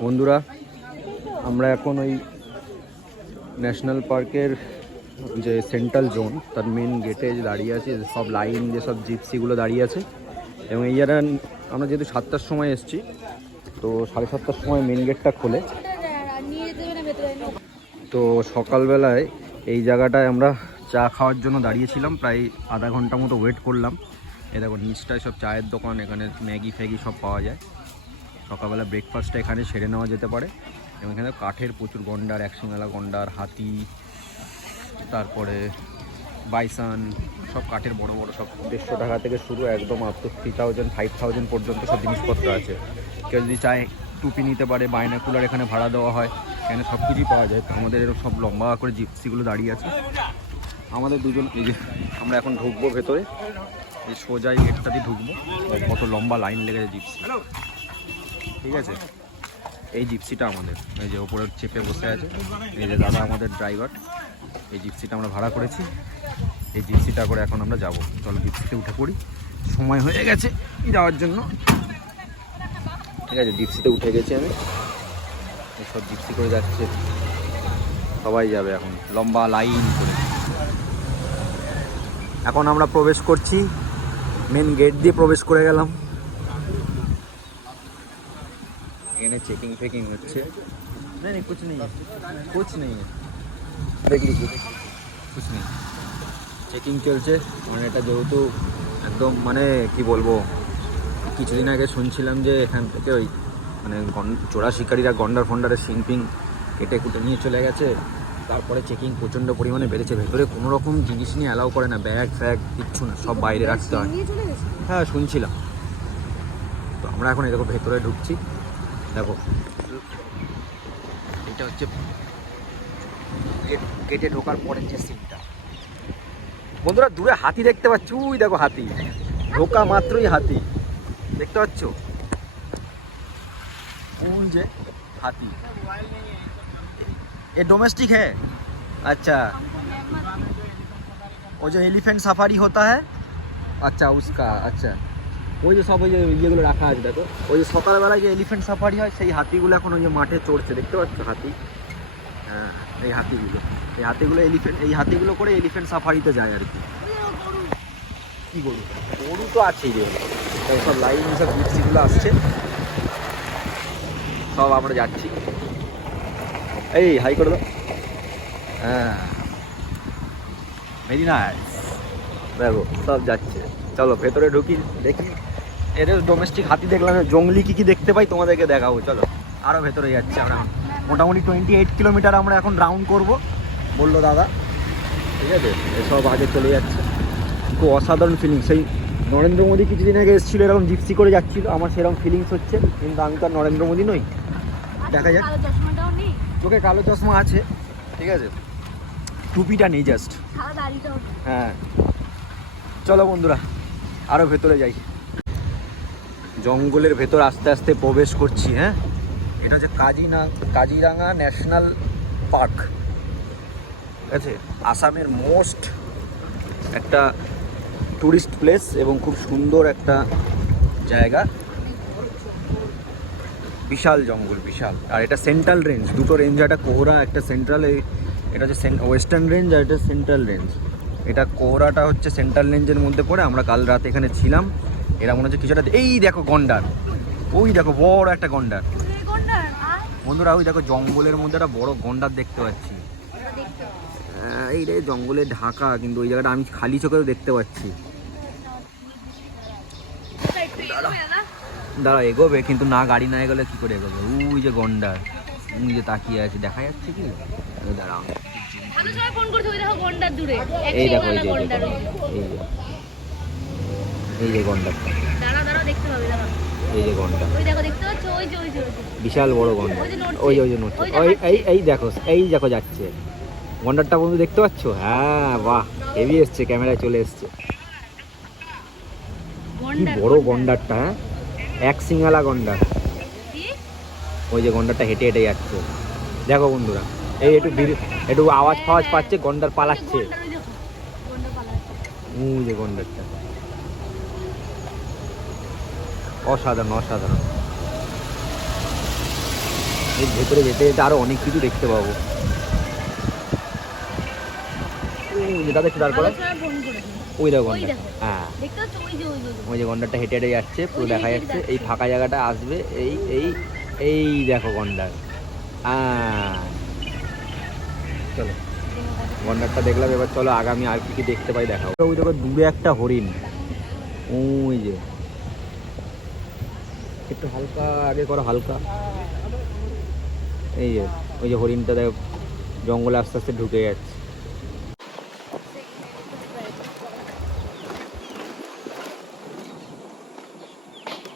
বন্ধুরা, আমরা এখন ওই ন্যাশনাল পার্কের যে সেন্ট্রাল জোন, তার মেন গেটে যে দাঁড়িয়ে আছে সব লাইন যে সব জিপসিগুলো দাঁড়িয়ে আছে। এবং এই জায়গাটা আমরা যেহেতু সাতটার সময় এসেছি, তো সাড়ে সাতটার সময় মেন গেটটা খোলে। তো সকালবেলায় এই জায়গাটায় আমরা চা খাওয়ার জন্য দাঁড়িয়েছিলাম, প্রায় আধা ঘণ্টা মতো ওয়েট করলাম। এ দেখো, নিচটায় সব চায়ের দোকান, এখানে ম্যাগি ফ্যাগি সব পাওয়া যায়। সকালবেলা ব্রেকফাস্টটা এখানে সেরে নেওয়া যেতে পারে। এবং এখানে কাঠের প্রচুর গন্ডার একশিঙালা গন্ডার হাতি তারপরে বাইসান সব কাঠের বড় বড় সব। দেড়শো টাকা থেকে শুরু একদম up to three thousand five thousand পর্যন্ত সব জিনিসপত্র আছে। কেউ যদি চায় টুপি নিতে পারে বাইনাকুলার এখানে ভাড়া দেওয়া হয় এখানে সব কিছুই পাওয়া যায়। তো আমাদের এরকম সব লম্বা করে জিপসিগুলো দাঁড়িয়ে আছে। আমাদের দুজন এই যে আমরা এখন ঢুকবো ভেতরে। এই সোজাই এই গেটটা দিয়ে ঢুকবো। কত লম্বা লাইন লেগেছে জিপসি। ঠিক আছে? এই জিপসিটা আমাদের। এই যে ওপরে চেপে বসে আছে। এই যে দাদা আমাদের ড্রাইভার, এই জিপসিটা আমরা ভাড়া করেছি। এই জিপসিটা করে এখন আমরা যাব। চলো জিপসিতে উঠে পড়ি। সময় হয়ে গেছে যাওয়ার জন্য। ঠিক আছে, জিপসিতে উঠে গেছি আমি। সব জিপসি করে যাচ্ছে। সবাই যাবে এখন। লম্বা লাইন করে। এখন আমরা প্রবেশ করছি। মেন গেট দিয়ে প্রবেশ করে গেলাম। চেকিং ফেকিং হচ্ছে। না না কুছ নেই কুছ নেই দেখলি কুছ নেই চেকিং চলছে। মানে এটা যেহেতু একদম মানে কি বলব? কিছুদিন আগে শুনছিলাম যে এখান থেকে ওই মানে গন- চোরা শিকারীরা গন্ডার ফন্ডারের ফিং কেটে কুটে নিয়ে চলে গেছে। তারপরে চেকিং প্রচণ্ড পরিমাণে বেড়েছে। ভেতরে কোনো রকম জিনিস নিয়ে অ্যালাউ করে না। ব্যাগ ফ্যাগ কিচ্ছু না। সব বাইরে রাখতে হয়। হ্যাঁ শুনছিলাম। তো আমরা এখন এই দেখো ভেতরে ঢুকছি। দেখো এটা হচ্ছে গেট গেটে ঢোকার পরের যে সিনটা বন্ধুরা দূরে হাতি দেখতে পাচ্ছি উই দেখো হাতি ঢোকা মাত্রই হাতি দেখতে পাচ্ছ কোন যে হাতি ये डोमेस्टिक है अच्छा वो जो एलिफेंट सफारी होता है আচ্ছা উস্কা আচ্ছা ওই যে সব ওই যে ইয়েগুলো রাখা আছে, দেখো। ওই যে সকালবেলায় যে এলিফেন্ট সাফারি হয়, সেই হাতিগুলো এখন ওই যে মাঠে চড়ছে, দেখতে পাচ্ছ হাতি? হ্যাঁ এই হাতিগুলো। এই হাতিগুলো এলিফেন্ট এই হাতিগুলো করে এলিফেন্ট সাফারিতে যায় আর কি। কি গরু গরু তো আছেই রে। সব লাইন সব জিপসিগুলো আসছে। সব আমরা যাচ্ছি। এই হাই করে দাও। হ্যাঁ। ভেরি নাইস দেখো, সব যাচ্ছে। চলো, ভেতরে ঢুকি, দেখি। এদের ডোমেস্টিক হাতি দেখলাম জঙ্গলি কি কি দেখতে পাই তোমাদেরকে দেখাবো চলো। আরও ভেতরে যাচ্ছি আমরা। মোটামুটি টোয়েন্টি এইট কিলোমিটার আমরা এখন রাউন্ড করব বলল দাদা। ঠিক আছে? এসব আগে চলে যাচ্ছে। খুব অসাধারণ ফিলিং সেই নরেন্দ্র মোদী কিছুদিন আগে এসেছিল এরকম জিপসি করে যাচ্ছিল। আমার সেরকম ফিলিংস হচ্ছে কিন্তু আমি তো আর নরেন্দ্র মোদী নই। দেখা যাক। চোখে কালো চশমা আছে। ঠিক আছে? টুপিটা নেই জাস্ট। হ্যাঁ। চলো বন্ধুরা আরও ভেতরে যাই। জঙ্গলের ভেতর আস্তে আস্তে প্রবেশ করছি হ্যাঁ? এটা হচ্ছে কাজিনা কাজিরাঙ্গা ন্যাশনাল পার্ক। ঠিক আছে? আসামের মোস্ট একটা টুরিস্ট প্লেস এবং খুব সুন্দর একটা জায়গা। বিশাল জঙ্গল, বিশাল। আর এটা সেন্ট্রাল রেঞ্জ, দুটো রেঞ্জ, একটা কোহরা, একটা সেন্ট্রাল এটা হচ্ছে ওয়েস্টার্ন রেঞ্জ আর এটা সেন্ট্রাল রেঞ্জ। এটা কোহরাটা হচ্ছে সেন্ট্রাল রেঞ্জের মধ্যে পড়ে, আমরা কাল রাতে এখানে ছিলাম। এরা মনে হচ্ছে কিছুটা এই দেখো গন্ডার। ওই দেখো বড় একটা গন্ডার। এই। বন্ধুরা ওই দেখো জঙ্গলের মধ্যে একটা বড় গন্ডার দেখতে পাচ্ছি। এই রে জঙ্গলে ঢাকা কিন্তু ওই জায়গাটা আমি খালি চোখেও দেখতে পাচ্ছি? দাঁড়া। এগোবে কিন্তু না গাড়ি না এগোলে কি করে এগোবে? ওই যে গন্ডার। উনি যে তাকিয়ে আছে দেখা যাচ্ছে কি? এই দাঁড়াও ওই দেখো এই দেখো। এই যে গন্ডারটা। দাঁড়াও, দাঁড়াও, দেখতে পাবে, দাঁড়াও। এই যে গন্ডার। ওই দেখো, দেখতে পাচ্ছ? ওই যে, ওই যে, বিশাল বড় গন্ডার। ওই ওই যে নড়ছে। ওই। এই এই দেখো এই দেখো যাচ্ছে। গন্ডারটা বন্ধু দেখতে পাচ্ছ? হ্যাঁ বাহ হেভি এসছে ক্যামেরায় চলে এসছে। কি বড় গন্ডারটা হ্যাঁ? এক সিঙ্গালা গন্ডার। ওই যে গন্ডারটা হেঁটে হেঁটে যাচ্ছে। দেখো বন্ধুরা এই একটু একটু আওয়াজ ফাওয়াজ পাচ্ছে গন্ডার পালাচ্ছে। গন্ডার, গন্ডার পালাচ্ছে। ওই যে গন্ডারটা। অসাধারণ অসাধারণ। এর ভেতরে যেতে যেতে আরও অনেক কিছু দেখতে পাবো। দেখতে তারপরে? করে ওই দেখো ওই গন্ডার হ্যাঁ। ওই যে গন্ডারটা হেঁটে হেঁটে যাচ্ছে পুরো দেখা যাচ্ছে এই ফাঁকা জায়গাটা আসবে এই এই এই দেখো গন্ডার। আহ, চলো গন্ডারটা দেখলাম এবার চলো আগামী আর কি কি দেখতে পাই দেখাও। ওই দেখো দূরে একটা হরিণ। ওই যে। একটু হালকা আগে করো হালকা এই যে ওই যে হরিণটা দেখো জঙ্গলে আস্তে আস্তে ঢুকে যাচ্ছে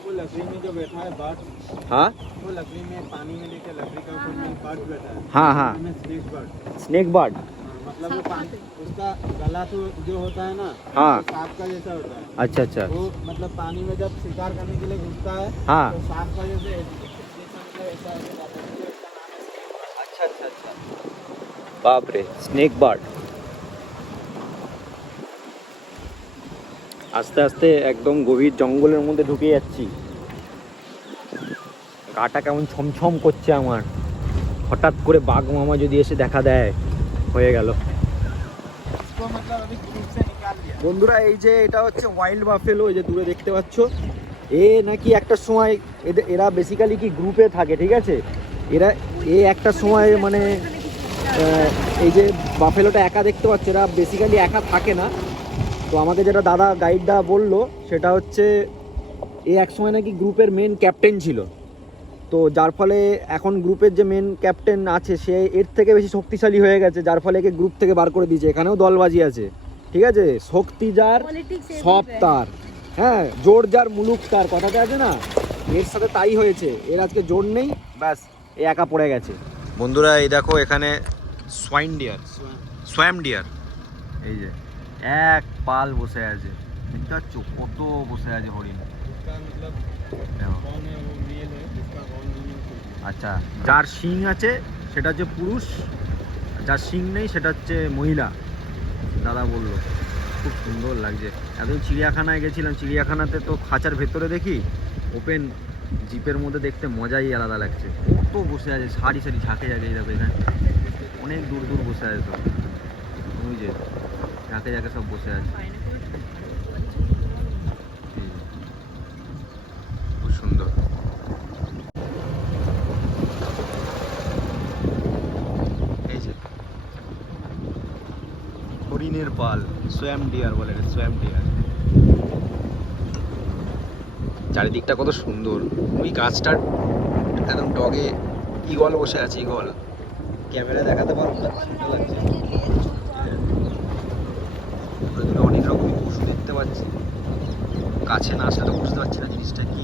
वो लकड़ी में जो बैठा है बर्ड हाँ वो लकड़ी में पानी में लेके लकड़ी का ऊपर में बर्ड बैठा है हाँ हाँ में स्नेक बर्ड स्नेक बर्ड मतलब वो पानी उसका गला तो जो होता है ना हाँ। वो सांप का जैसा होता है अच्छा अच्छा वो मतलब पानी में जब शिकार करने के लिए घुसता है हाँ तो सांप का जैसे जैसा मतलब ऐसा हो जाता है इसलिए इसका नाम है snake bird। अच्छा अच्छा अच्छा बाप रे স্নেক বার্ড আস্তে আস্তে একদম গভীর জঙ্গলের মধ্যে ঢুকে যাচ্ছি গাটা কেমন ছমছম করছে আমার হঠাৎ করে বাঘ মামা যদি এসে দেখা দেয় হয়ে গেল বন্ধুরা, এই যে এটা হচ্ছে ওয়াইল্ড বাফেলো এই যে দূরে দেখতে পাচ্ছ। এ নাকি একটা সময় এদের এরা বেসিক্যালি কি গ্রুপে থাকে, ঠিক আছে? এরা, এ একটা সময় মানে এই যে বাফেলোটা একা দেখতে পাচ্ছ, এরা বেসিক্যালি একা থাকে না। তো আমাকে যেটা দাদা গাইডটা বলল, সেটা হচ্ছে এ এক সময় নাকি গ্রুপের মেন ক্যাপ্টেন ছিল। তো যার ফলে এখন গ্রুপের যে মেন ক্যাপ্টেন আছে, সে এর থেকে বেশি শক্তিশালী হয়ে গেছে, যার ফলে একে গ্রুপ থেকে বার করে দিয়েছে। এখানেও দলবাজি আছে। ঠিক আছে? শক্তি যার সব তার। হ্যাঁ জোর যার মুলুক তার কথাটা আছে না? এর সাথে তাই হয়েছে। এর আজকে জোর নেই ব্যাস এ একা পড়ে গেছে। বন্ধুরা এই দেখো এখানে সোয়াইন ডিয়ার সোয়াম ডিয়ার এই যে এক পাল বসে আছে। দেখতে কত বসে আছে হরিণ। আচ্ছা যার শিং আছে সেটা হচ্ছে পুরুষ যার শিং নেই সেটা হচ্ছে মহিলা। দাদা বলল, খুব সুন্দর লাগছে। এতদিন চিড়িয়াখানায় গেছিলাম, চিড়িয়াখানাতে তো খাঁচার ভেতরে দেখি ওপেন জিপের মধ্যে দেখতে মজাই আলাদা লাগছে। কত বসে আছে, সারি সারি ঝাঁকে ঝাঁকে যাবে এখানে অনেক দূর দূর বসে আছে সব। ওই যে, ঝাঁকে ঝাঁকে সব বসে আছে এই যে। খুব সুন্দর এই যে হরিণের পাল, সোয়াম ডিয়ার বলে সোয়াম ডিয়ার। চারিদিকটা কত সুন্দর। ওই গাছটার একদম ডগে ইগল বসে আছে ইগল ক্যামেরা দেখাতে পারব না সুন্দর লাগছে। অনেক রকম পশু দেখতে পাচ্ছি। কাছে না আসলে তো বুঝতে পারছি না জিনিসটা কি।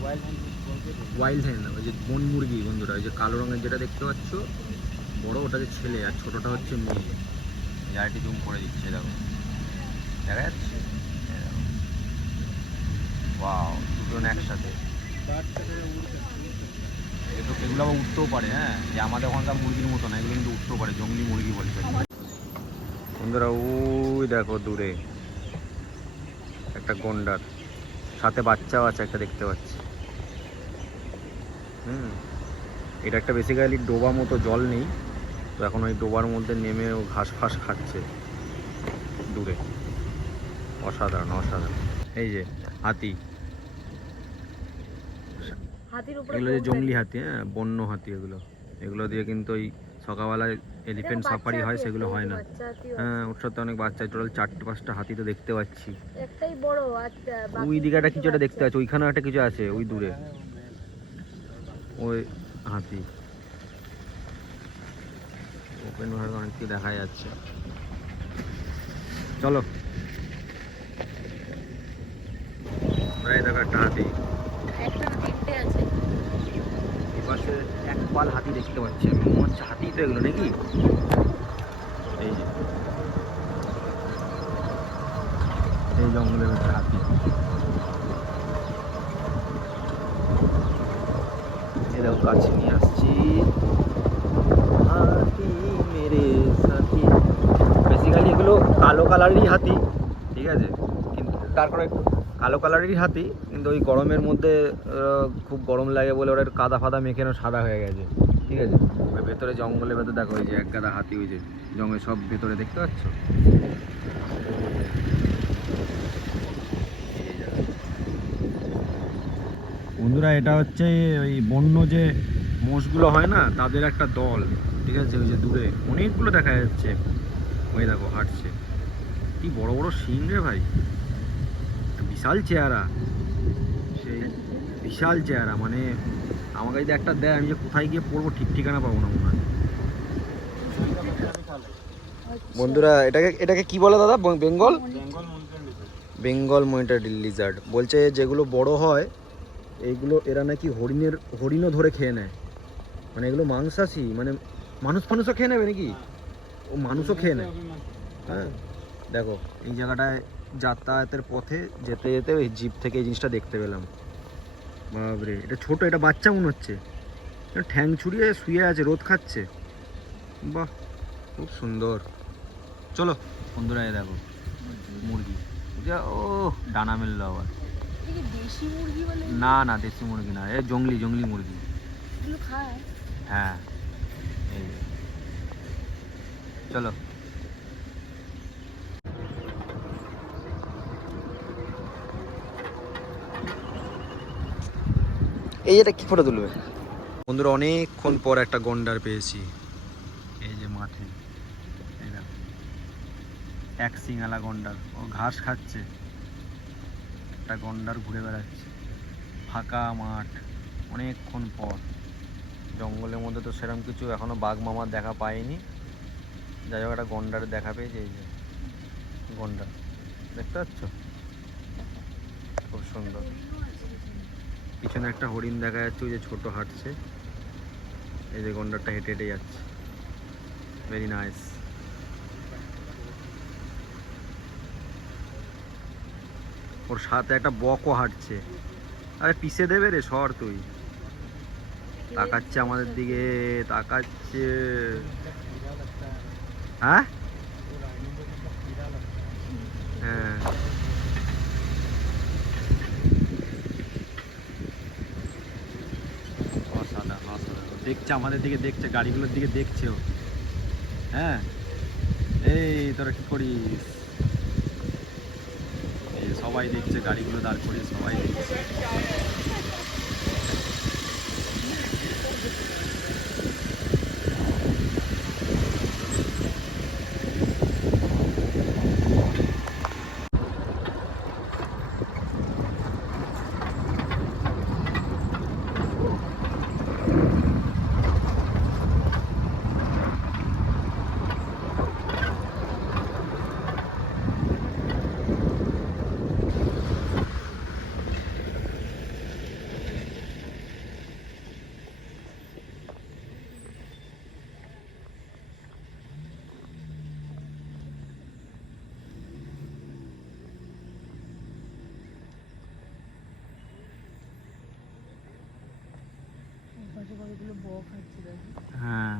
We want ওয়াইল্ড হ্যান্ড ওই যে বন মুরগি বন্ধুরা, ওই যে কালো রঙের যেটা দেখতে পাচ্ছ, বড় ওটাকে ছেলে আর ছোটটা হচ্ছে মেয়ে। জায়গাটি জুম করে দিচ্ছে দেখো। দেখা যাচ্ছে? ওয়াও দুজন একসাথে। এগুলো এগুলো আবার উঠতেও পারে হ্যাঁ? যে আমাদের ওখানকার মুরগির মতো না, এগুলো কিন্তু উঠতেও পারে, জঙ্গলি মুরগি বলে বন্ধুরা, ওই দেখো দূরে, একটা গন্ডার। সাথে বাচ্চাও আছে, একটা দেখতে পাচ্ছি। হুম। এটা একটা বেসিক্যালি ডোবা মতো জল নেই। তো এখন ওই ডোবার মধ্যে নেমে ও ঘাস ফাস খাচ্ছে। দূরে। অসাধারণ অসাধারণ। এই যে হাতি। এগুলো যে জঙ্গলি হাতি হ্যাঁ বন্য হাতি এগুলো। এগুলো দিয়ে কিন্তু ওই সকালবেলায় এলিফেন্ট সাফারি হয় সেগুলো হয় না। হ্যাঁ ওর সাথে অনেক বাচ্চা টোটাল চারটে পাঁচটা হাতি তো দেখতে পাচ্ছি। ওই দিকে একটা কিছু একটা দেখতে। পাচ্ছি ওইখানেও একটা কিছু আছে ওই দূরে। ওই হাতি। ওপেন ভাবে অনেক কিছু দেখা যাচ্ছে। চলো। প্রায় দেখো একটা হাতি। এপাশে এক পাল হাতি দেখতে পাচ্ছি আমি। মনে হচ্ছে হাতি তো এগুলো নাকি? এই যে। এই জঙ্গলের হাতি এই দেখো কাছে নিয়ে আসছি। হাতি মেরে সাথী। বেসিক্যালি এগুলো কালো কালারেরই হাতি ঠিক আছে? কিন্তু তারপরে? একটু কালো কালারেরই হাতি কিন্তু ওই গরমের মধ্যে খুব গরম লাগে বলে ওরা কাদা ফাদা মেখে সাদা হয়ে গেছে ঠিক আছে? ভেতরে জঙ্গলের ভেতরে দেখো ওই যে এক গাদা হাতি ওই যে জঙ্গল সব ভেতরে দেখতে পাচ্ছ? বন্ধুরা এটা হচ্ছে ওই বন্য যে মোষগুলো হয় না তাদের একটা দল ঠিক আছে? ওই যে দূরে অনেকগুলো দেখা যাচ্ছে। ওই দেখো হাঁটছে। কি বড় বড় শিং রে ভাই। বিশাল চেহারা। সেই বিশাল চেহারা মানে আমাকে যদি একটা দেয় আমি যে কোথায় গিয়ে পড়ব ঠিক ঠিকানা পাবো না মনে হয়। বন্ধুরা এটাকে এটাকে কি বলে দাদা? বেঙ্গল? Bengal monitor lizard. বলছে যেগুলো বড় হয় এইগুলো এরা নাকি হরিণের, হরিণও ধরে খেয়ে নেয়। মানে এগুলো মাংসাশী মানে মানুষ মানুষও খেয়ে নেবে নাকি? ও মানুষও খেয়ে নেয়। হ্যাঁ দেখো, এই জায়গাটায় যাতায়াতের পথে যেতে যেতে ওই জিপ থেকে এই জিনিসটা দেখতে পেলাম। বাবরে এটা ছোট, এটা বাচ্চা মনে হচ্ছে। ঠ্যাং ছুড়িয়ে শুয়ে আছে, রোদ খাচ্ছে। বাহ, খুব সুন্দর। চলো, বন্ধুরা দেখো, মুরগি। ও ডানা মেললো আবার। এটা কি দেশি মুরগি বলে না না দেশি মুরগি না এ জঙ্গলি জঙ্গলি মুরগি। হ্যাঁ এই যে। চলো। এই এটা কি ফটো তুলবে? বন্ধুরা অনেকক্ষণ পর একটা গন্ডার পেয়েছি। এই যে মাঠে। এক সিঙ্গালা গন্ডার। ও ঘাস খাচ্ছে। একটা গন্ডার ঘুরে বেড়াচ্ছে। ফাঁকা মাঠ, অনেকক্ষণ পর। জঙ্গলের মধ্যে তো সেরকম কিছু এখনও বাঘ মামার দেখা পাইনি যাই হোক, একটা গন্ডার দেখা পেয়েছে এই যে গন্ডার। দেখতে পাচ্ছ? খুব সুন্দর। পিছনে একটা হরিণ দেখা যাচ্ছে, ওই যে ছোট হাঁটছে। এই যে গন্ডারটা হেঁটে হেঁটে যাচ্ছে। ভেরি নাইস ওর সাথে একটা বকও হাঁটছে। আরে পিষে দেবে রে, সর তুই। তাকাচ্ছে আমাদের দিকে, তাকাচ্ছে। হ্যাঁ? হ্যাঁ। দেখছে আমাদের দিকে, দেখছে, গাড়িগুলোর দিকে দেখছে হ্যাঁ? এই, তোরা কি করিস? সবাই দেখছে গাড়িগুলো দাঁড় করিয়ে সবাই দেখছে। পাশে কতগুলো বক খাচ্ছে দেখো হ্যাঁ